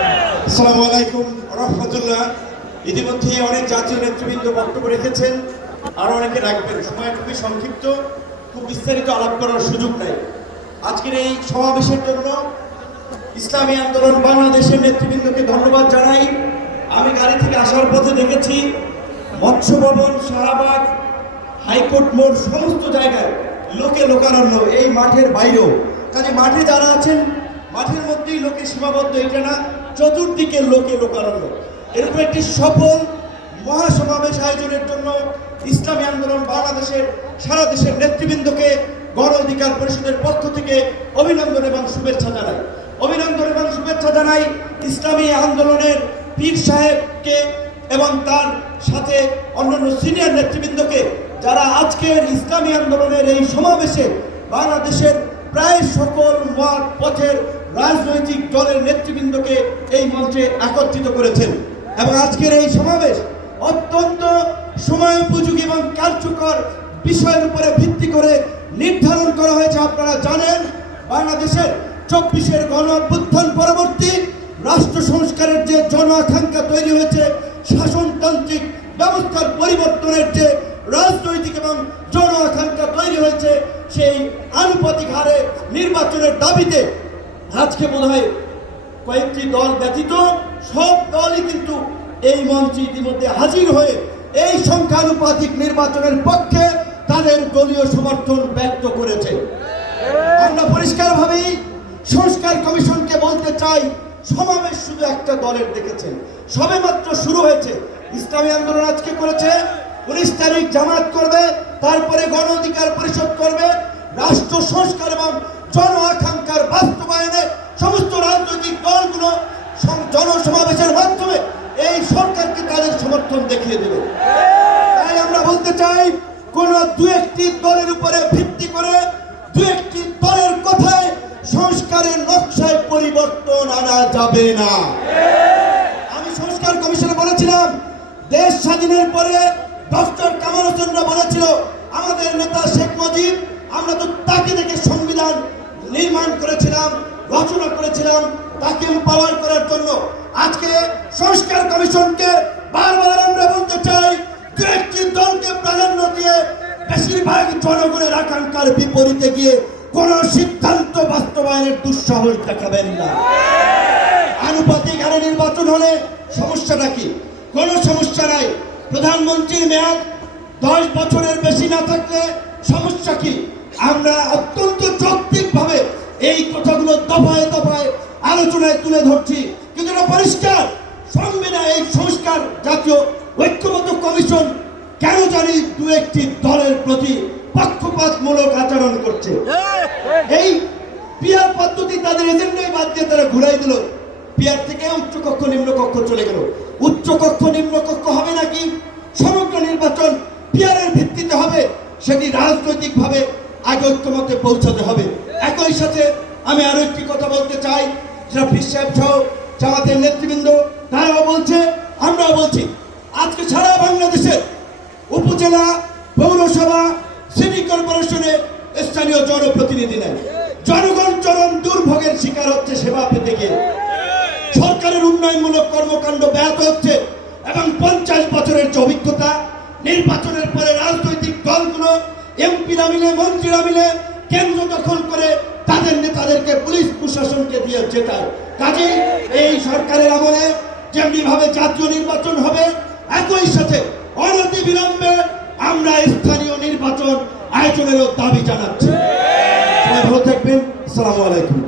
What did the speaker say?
আসসালামু আলাইকুম রহমতুল্লাহ। ইতিমধ্যে অনেক জাতীয় নেতৃবৃন্দ বক্তব্য রেখেছেন, আরো অনেকে রাখবেন। সময় খুবই সংক্ষিপ্ত, খুব বিস্তারিত আলাপ করার সুযোগ নাই। আজকের এই সমাবেশের জন্য ইসলামী আন্দোলন বাংলাদেশের নেতৃবৃন্দকে ধন্যবাদ জানাই। আমি গাড়ি থেকে আসার পথে দেখেছি মৎস্য ভবন, শাহবাগ, হাইকোর্ট মোড় সমস্ত জায়গায় লোকে লোকারণ্য, এই মাঠের বাইরেও। কাজে মাঠে যারা আছেন, মাঠের মধ্যেই লোকে সীমাবদ্ধ, এটা না, চতুর্দিকে লোকে লোকারণ্য। এরকম একটি সফল মহাসমাবেশ আয়োজনের জন্য ইসলামী আন্দোলন বাংলাদেশের সারা দেশের নেতৃবৃন্দকে গণ অধিকার পরিষদের পক্ষ থেকে অভিনন্দন এবং শুভেচ্ছা জানাই। অভিনন্দন এবং শুভেচ্ছা জানাই ইসলামী আন্দোলনের পীর সাহেবকে এবং তার সাথে অন্যান্য সিনিয়র নেতৃবৃন্দকে, যারা আজকের ইসলামী আন্দোলনের এই সমাবেশে বাংলাদেশের প্রায় সকল মত পথের রাজনৈতিক দলের নেতৃবৃন্দকে এই মঞ্চে একত্রিত করেছেন। এবং আজকের এই সমাবেশ অত্যন্ত সময়োপযোগী এবং কার্যকর বিষয়ের উপরে ভিত্তি করে নির্ধারণ করা হয়েছে। আপনারা জানেন, বাংলাদেশের 24-এর গণ অভ্যুত্থান পরবর্তী রাষ্ট্র সংস্কারের যে জন আকাঙ্ক্ষা তৈরি হয়েছে, শাসনতান্ত্রিক ব্যবস্থার পরিবর্তনের যে রাজনৈতিক এবং জন আকাঙ্ক্ষা তৈরি হয়েছে, সেই আনুপাতিক হারে নির্বাচনের দাবিতে আজকে বোধ হয় কয়েকটি দল ব্যতীত সব দলই কিন্তু এই মঞ্চে ইতিমধ্যে হাজির হয়ে এই সংখ্যানুপাতিক নির্বাচনের পক্ষে তাদের দলীয় সমর্থন ব্যক্ত করেছে। আমরা পরিষ্কারভাবেই সংস্কার কমিশনকে বলতে চাই, সমাবেশ শুধু একটা দলের দেখেছেন, সবেমাত্র শুরু হয়েছে। ইসলামী আন্দোলন আজকে করেছে, 19 তারিখ জামাত করবে, তারপরে গণ অধিকার পরিষদ করবে। রাষ্ট্র সংস্কার এবং জন আকাঙ্ক্ষার বাস্তবায়নে সমস্ত রাজনৈতিক দলগুলো জনসমাবেশের মাধ্যমে এই সরকারকে তাদের সমর্থন দেখিয়ে দেবে। তাই আমরা বলতে চাই, কোন দু একটি দলের উপরে ভিত্তি করে, দু একটি দলের কথায় সংস্কারের নকশায় পরিবর্তন আনা যাবে না। আমি সংস্কার কমিশনে বলেছিলাম, দেশ স্বাধীনের পরে ডক্টর কামাল হোসেনরা বলেছিল, আমাদের নেতা শেখ মুজিব, আমরা তো তাকে দেখে সংবিধান নির্মাণ করেছিলাম, রচনা করেছিলাম, তাকে এম্পাওয়ার করার জন্য। আজকে সংস্কার কমিশনকে বারবার আমরা বলতে চাই, দু একটি দলকে প্রাধান্য দিয়ে বেশিরভাগ জনগণের আকাঙ্ক্ষার বিপরীতে গিয়ে কোন সিদ্ধান্ত বাস্তবায়নের দুঃসাহস দেখাবেন না। আনুপাতিক হারে নির্বাচন হলে সমস্যাটা কি? কোনো সমস্যা নাই। প্রধানমন্ত্রীর মেয়াদ 10 বছরের বেশি না থাকলে সমস্যা কি? আমরা অত্যন্ত যৌক্তিকভাবে এই কথাগুলো দফায় দফায় আলোচনায় তুলে ধরছি, কিন্তু এটা পরিষ্কার, সংবিধান এই সংস্কার জাতীয় ঐক্যমত্য কমিশন কেন জানি দু একটি দলের প্রতি পক্ষপাতমূলক আচরণ করছে। এই পিয়ার পদ্ধতি তাদের এজেন্ডাই বাদ দিয়ে তারা ঘুরাই দিল। পিয়ার থেকে উচ্চকক্ষ নিম্নকক্ষ চলে গেল। উচ্চকক্ষ নিম্নকক্ষ হবে নাকি? সমগ্র নির্বাচন পিয়ারের ভিত্তিতে হবে, সেটি রাজনৈতিকভাবে আগে ঐক্যমতে পৌঁছাতে হবে। একই সাথে আমি আরো একটি কথা বলতে চাই, যেটা পীর সাহেব সহ জামাতের নেতৃবৃন্দ তারাও বলছে, আমরাও বলছি, আজকে সারা বাংলাদেশের উপজেলা, পৌরসভা, সিটি কর্পোরেশনে স্থানীয় জনপ্রতিনিধি নেই। জনগণ চরম দুর্ভোগের শিকার হচ্ছে সেবা পেতে গিয়ে। সরকারের উন্নয়নমূলক কর্মকাণ্ড ব্যাহত হচ্ছে এবং 50 বছরের যে অভিজ্ঞতা, নির্বাচনের পরে রাজনৈতিক দলগুলো, এমপিরা মিলে, মন্ত্রীরা মিলে কেন্দ্র দখল করে তাদের নেতাদেরকে পুলিশ প্রশাসনকে দিয়ে জেতায়। কাজেই এই সরকারের আমলে যেমনি ভাবে জাতীয় নির্বাচন হবে, একই সাথে অনতি বিলম্বে আমরা স্থানীয় নির্বাচন আয়োজনেরও দাবি জানাচ্ছি। সবাই ভালো থাকবেন। আসসালামু আলাইকুম।